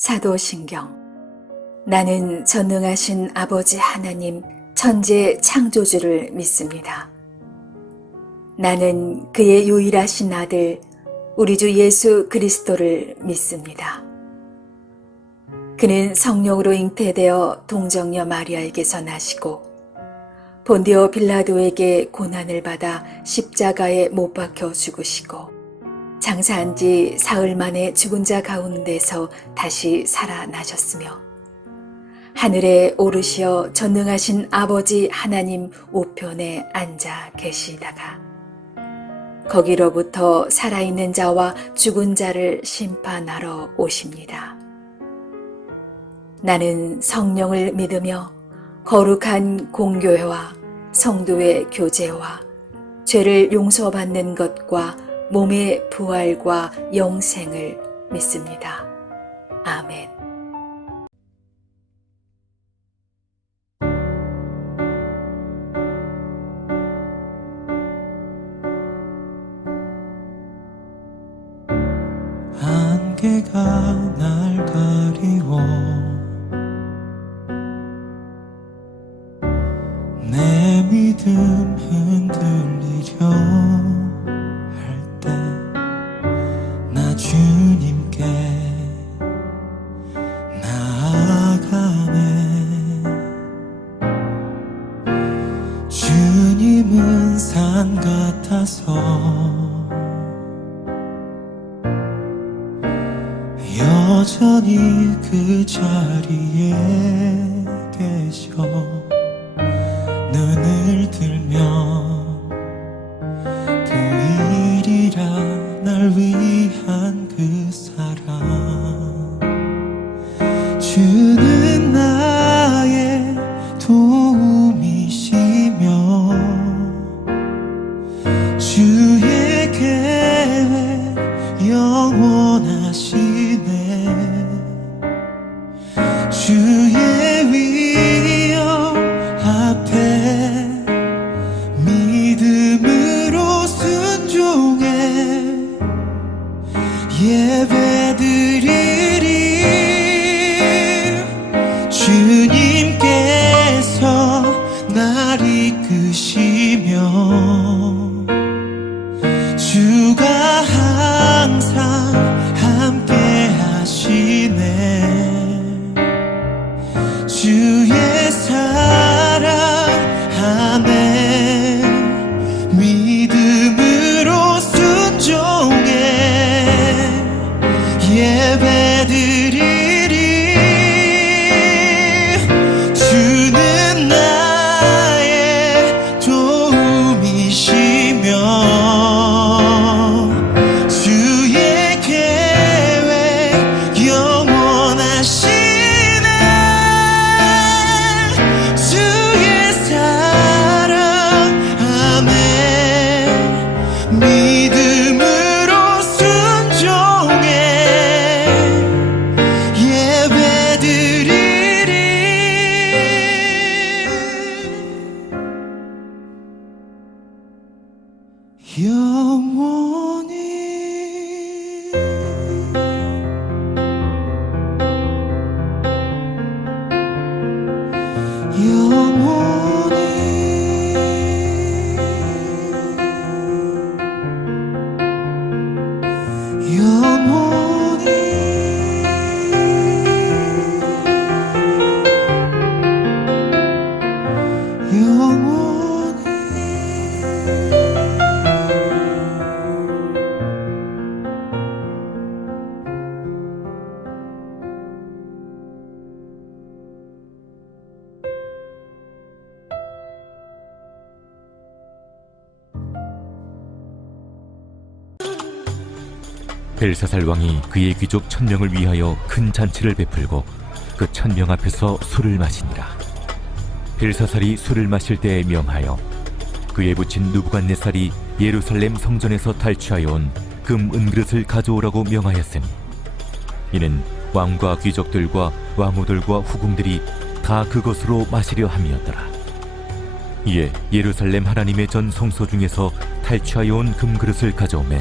사도신경. 나는 전능하신 아버지 하나님 천재 창조주를 믿습니다. 나는 그의 유일하신 아들 우리 주 예수 그리스도를 믿습니다. 그는 성령으로 잉태되어 동정녀 마리아에게서 나시고 본디오 빌라도에게 고난을 받아 십자가에 못 박혀 죽으시고 장사한 지 사흘 만에 죽은 자 가운데서 다시 살아나셨으며 하늘에 오르시어 전능하신 아버지 하나님 우편에 앉아 계시다가 거기로부터 살아있는 자와 죽은 자를 심판하러 오십니다. 나는 성령을 믿으며 거룩한 공교회와 성도의 교제와 죄를 용서받는 것과 몸의 부활과 영생을 믿습니다. 아멘. 안개가 날 가리워 내 믿음 흔들리려 할 때 나 주님께 나아가네. 주님은 산 같아서 여전히 그 자리에 계셔. 눈을 들면 보이리라 날 위한 그 사랑. 주는 나의 도움이시며 주의 계획 영원하시네. 주의 위엄 앞에 믿음으로 순종해 예배드리리. 주님께서 날 이끄시며 주가 항상 함께 하시네. 주의 사랑하네. 믿음으로 순종해 예배드리리. 주는 나의 도움이시며 주의 계획 영원하시네. 주의 사랑하네. 믿음으로 순종해 예배드리리. 영원히 벨사살 왕이 그의 귀족 1000명을 위하여 큰 잔치를 베풀고 그 1000명 앞에서 술을 마시니라. 벨사살이 술을 마실 때에 명하여 그의 부친 느부갓네살이 예루살렘 성전에서 탈취하여 온 금 은그릇을 가져오라고 명하였으니 이는 왕과 귀족들과 왕후들과 후궁들이 다 그것으로 마시려 함이었더라. 이에 예루살렘 하나님의 전 성소 중에서 탈취하여 온 금그릇을 가져오매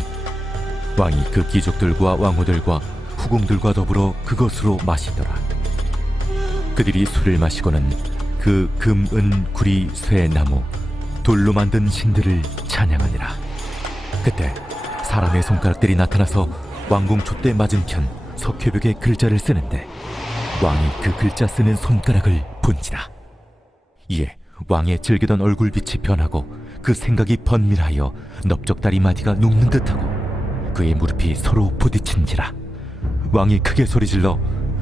왕이 그 귀족들과 왕후들과 후궁들과 더불어 그것으로 마시더라. 그들이 술을 마시고는 그 금, 은, 구리, 쇠, 나무, 돌로 만든 신들을 찬양하니라. 그때 사람의 손가락들이 나타나서 왕궁 촛대 맞은편 석회벽에 글자를 쓰는데 왕이 그 글자 쓰는 손가락을 본지라. 이에 왕의 즐기던 얼굴빛이 변하고 그 생각이 번밀하여 넓적다리 마디가 눕는 듯하고 그의 무릎이 서로 부딪힌지라. 왕이 크게 소리질러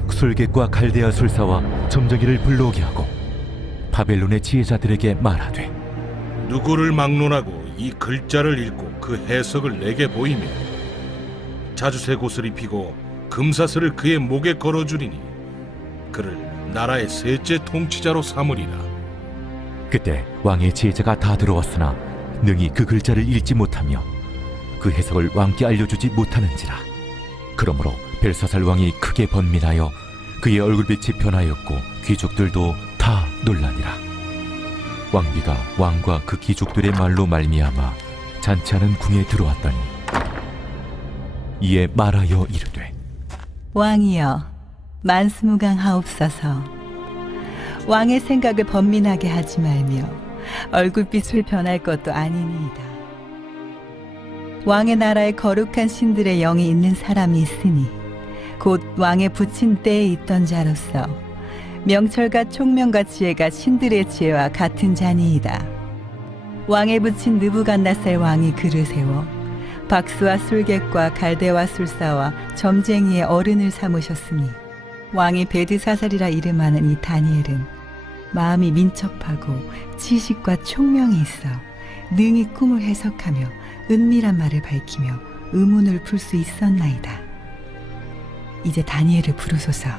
술객과 갈대아 술사와 점쟁이를 불러오게 하고 바벨론의 지혜자들에게 말하되, 누구를 막론하고 이 글자를 읽고 그 해석을 내게 보이며 자주색 옷을 입히고 금사슬을 그의 목에 걸어주리니 그를 나라의 셋째 통치자로 삼으리라. 그때 왕의 지혜자가 다 들어왔으나 능히 그 글자를 읽지 못하며 그 해석을 왕께 알려주지 못하는지라. 그러므로 벨사살 왕이 크게 번민하여 그의 얼굴빛이 변하였고 귀족들도 다 놀라니라. 왕비가 왕과 그 귀족들의 말로 말미암아 잔치하는 궁에 들어왔더니 이에 말하여 이르되, 왕이여, 만수무강하옵소서. 왕의 생각을 번민하게 하지 말며 얼굴빛을 변할 것도 아니니이다. 왕의 나라에 거룩한 신들의 영이 있는 사람이 있으니 곧 왕의 붙인 때에 있던 자로서 명철과 총명과 지혜가 신들의 지혜와 같은 자니이다. 왕에 붙인 느부갓네살 왕이 그를 세워 박수와 술객과 갈대와 술사와 점쟁이의 어른을 삼으셨으니 왕이 베드사살이라 이름하는 이 다니엘은 마음이 민첩하고 지식과 총명이 있어 능히 꿈을 해석하며 은밀한 말을 밝히며 의문을 풀 수 있었나이다. 이제 다니엘을 부르소서.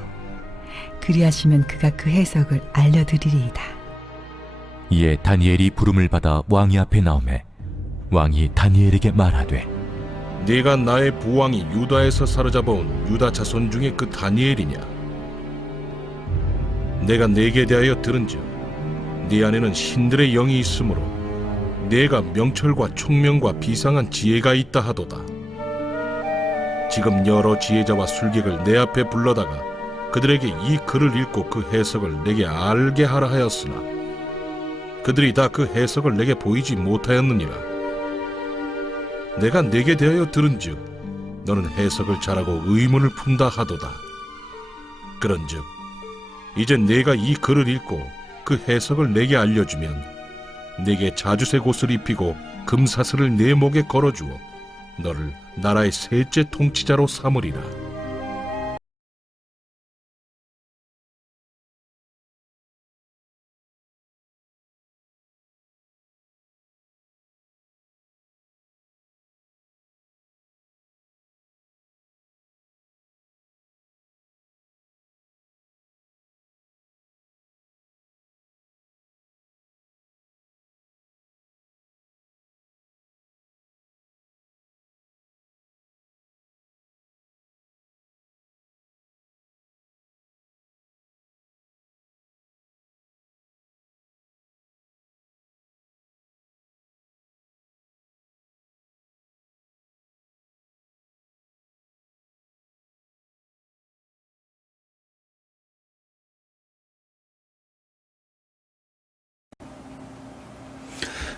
그리하시면 그가 그 해석을 알려드리리이다. 이에 다니엘이 부름을 받아 왕이 앞에 나오매 왕이 다니엘에게 말하되, 네가 나의 부왕이 유다에서 사로잡아온 유다 자손 중에 그 다니엘이냐? 내가 네게 대하여 들은즉 네 안에는 신들의 영이 있으므로 네가 명철과 총명과 비상한 지혜가 있다 하도다. 지금 여러 지혜자와 술객을 내 앞에 불러다가 그들에게 이 글을 읽고 그 해석을 내게 알게 하라 하였으나 그들이 다 그 해석을 내게 보이지 못하였느니라. 내가 네게 대하여 들은즉 너는 해석을 잘하고 의문을 푼다 하도다. 그런즉 이제 네가 이 글을 읽고 그 해석을 내게 알려주면 네게 자주색 옷을 입히고 금사슬을 내 목에 걸어주어 너를 나라의 셋째 통치자로 삼으리라.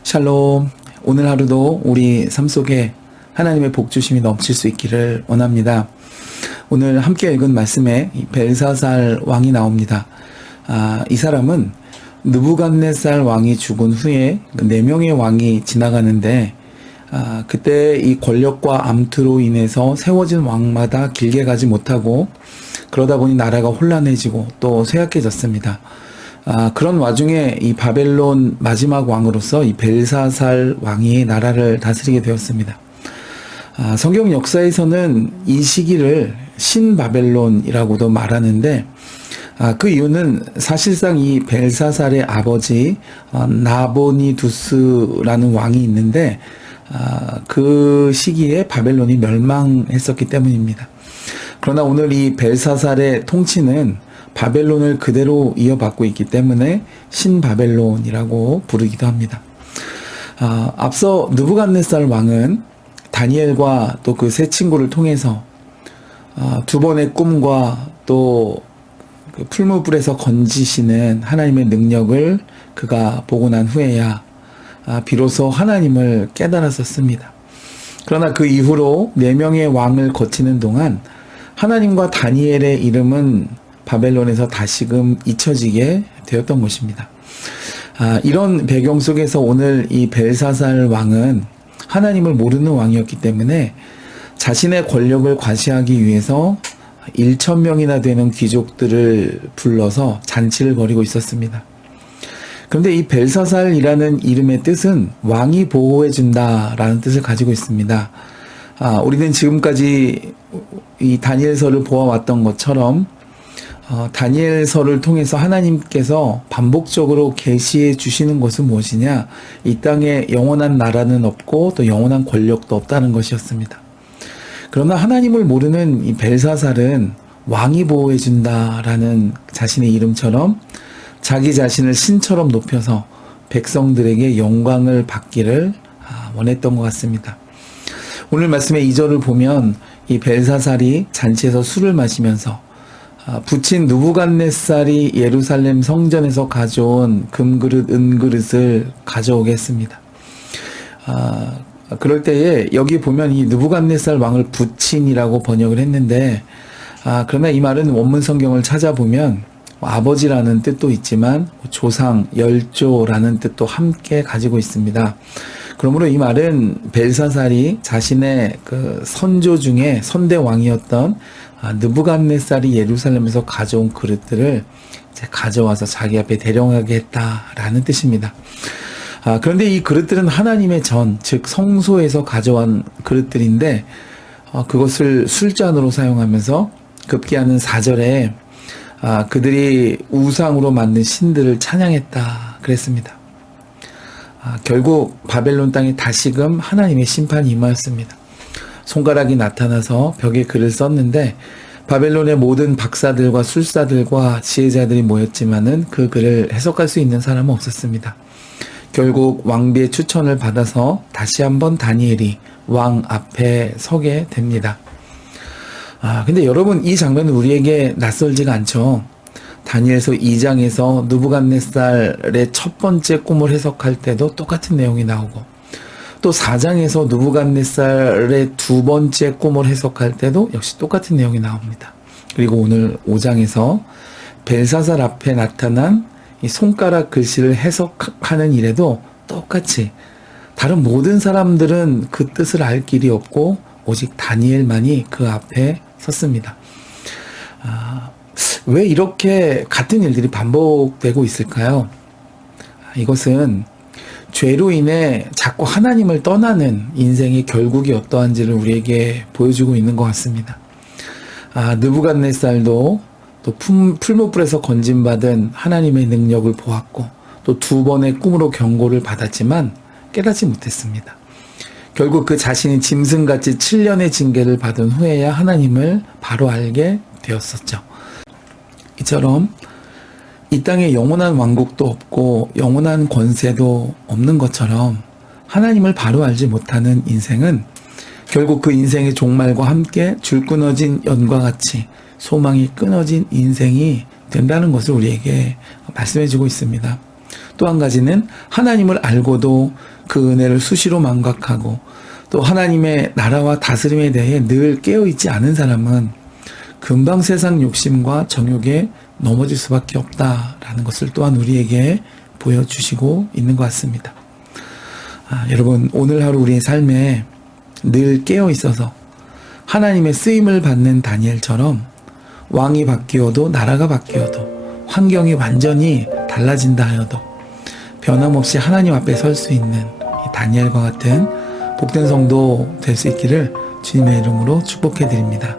샬롬. 오늘 하루도 우리 삶 속에 하나님의 복주심이 넘칠 수 있기를 원합니다. 오늘 함께 읽은 말씀에 벨사살 왕이 나옵니다. 이 사람은 느부갓네살 왕이 죽은 후에 4명의 왕이 지나가는데 그때 이 권력과 암투로 인해서 세워진 왕마다 길게 가지 못하고 그러다 보니 나라가 혼란해지고 또 쇠약해졌습니다. 그런 와중에 이 바벨론 마지막 왕으로서 이 벨사살 왕이 나라를 다스리게 되었습니다. 성경 역사에서는 이 시기를 신바벨론이라고도 말하는데 그 이유는 사실상 이 벨사살의 아버지 나보니두스라는 왕이 있는데 그 시기에 바벨론이 멸망했었기 때문입니다. 그러나 오늘 이 벨사살의 통치는 바벨론을 그대로 이어받고 있기 때문에 신바벨론이라고 부르기도 합니다. 앞서 느부갓네살 왕은 다니엘과 또 그 세 친구를 통해서 두 번의 꿈과 또 그 풀무불에서 건지시는 하나님의 능력을 그가 보고 난 후에야 비로소 하나님을 깨달았었습니다. 그러나 그 이후로 4명의 왕을 거치는 동안 하나님과 다니엘의 이름은 바벨론에서 다시금 잊혀지게 되었던 것입니다. 이런 배경 속에서 오늘 이 벨사살 왕은 하나님을 모르는 왕이었기 때문에 자신의 권력을 과시하기 위해서 1,000명이나 되는 귀족들을 불러서 잔치를 벌이고 있었습니다. 그런데 이 벨사살이라는 이름의 뜻은 왕이 보호해준다라는 뜻을 가지고 있습니다. 우리는 지금까지 이 다니엘서를 보아왔던 것처럼 다니엘서를 통해서 하나님께서 반복적으로 계시해 주시는 것은 무엇이냐? 이 땅에 영원한 나라는 없고 또 영원한 권력도 없다는 것이었습니다. 그러나 하나님을 모르는 이 벨사살은 왕이 보호해 준다라는 자신의 이름처럼 자기 자신을 신처럼 높여서 백성들에게 영광을 받기를 원했던 것 같습니다. 오늘 말씀의 2절을 보면 이 벨사살이 잔치에서 술을 마시면서 부친 느부갓네살이 예루살렘 성전에서 가져온 금그릇, 은그릇을 가져오겠습니다. 그럴 때에 여기 보면 이 느부갓네살 왕을 부친이라고 번역을 했는데 그러나 이 말은 원문 성경을 찾아보면 아버지라는 뜻도 있지만 조상, 열조라는 뜻도 함께 가지고 있습니다. 그러므로 이 말은 벨사살이 자신의 그 선조 중에 선대 왕이었던 느부갓네살이 예루살렘에서 가져온 그릇들을 이제 가져와서 자기 앞에 대령하게 했다라는 뜻입니다. 그런데 이 그릇들은 하나님의 전, 즉 성소에서 가져온 그릇들인데 그것을 술잔으로 사용하면서 급기야는 4절에 그들이 우상으로 만든 신들을 찬양했다 그랬습니다. 결국 바벨론 땅에 다시금 하나님의 심판이 임하였습니다. 손가락이 나타나서 벽에 글을 썼는데 바벨론의 모든 박사들과 술사들과 지혜자들이 모였지만은 그 글을 해석할 수 있는 사람은 없었습니다. 결국 왕비의 추천을 받아서 다시 한번 다니엘이 왕 앞에 서게 됩니다. 근데 여러분 이 장면은 우리에게 낯설지가 않죠. 다니엘서 2장에서 느부갓네살의 첫 번째 꿈을 해석할 때도 똑같은 내용이 나오고 또 4장에서 느부갓네살의 두 번째 꿈을 해석할 때도 역시 똑같은 내용이 나옵니다. 그리고 오늘 5장에서 벨사살 앞에 나타난 이 손가락 글씨를 해석하는 일에도 똑같이 다른 모든 사람들은 그 뜻을 알 길이 없고 오직 다니엘만이 그 앞에 섰습니다. 왜 이렇게 같은 일들이 반복되고 있을까요? 이것은 죄로 인해 자꾸 하나님을 떠나는 인생의 결국이 어떠한지를 우리에게 보여주고 있는 것 같습니다. 느부갓네살도 또 풀무불에서 건진받은 하나님의 능력을 보았고 또 두 번의 꿈으로 경고를 받았지만 깨닫지 못했습니다. 결국 그 자신이 짐승같이 7년의 징계를 받은 후에야 하나님을 바로 알게 되었었죠. 이처럼 이 땅에 영원한 왕국도 없고 영원한 권세도 없는 것처럼 하나님을 바로 알지 못하는 인생은 결국 그 인생의 종말과 함께 줄 끊어진 연과 같이 소망이 끊어진 인생이 된다는 것을 우리에게 말씀해 주고 있습니다. 또 한 가지는 하나님을 알고도 그 은혜를 수시로 망각하고 또 하나님의 나라와 다스림에 대해 늘 깨어있지 않은 사람은 금방 세상 욕심과 정욕에 넘어질 수밖에 없다라는 것을 또한 우리에게 보여주시고 있는 것 같습니다. 여러분 오늘 하루 우리의 삶에 늘 깨어있어서 하나님의 쓰임을 받는 다니엘처럼 왕이 바뀌어도 나라가 바뀌어도 환경이 완전히 달라진다 하여도 변함없이 하나님 앞에 설 수 있는 이 다니엘과 같은 복된 성도 될 수 있기를 주님의 이름으로 축복해 드립니다.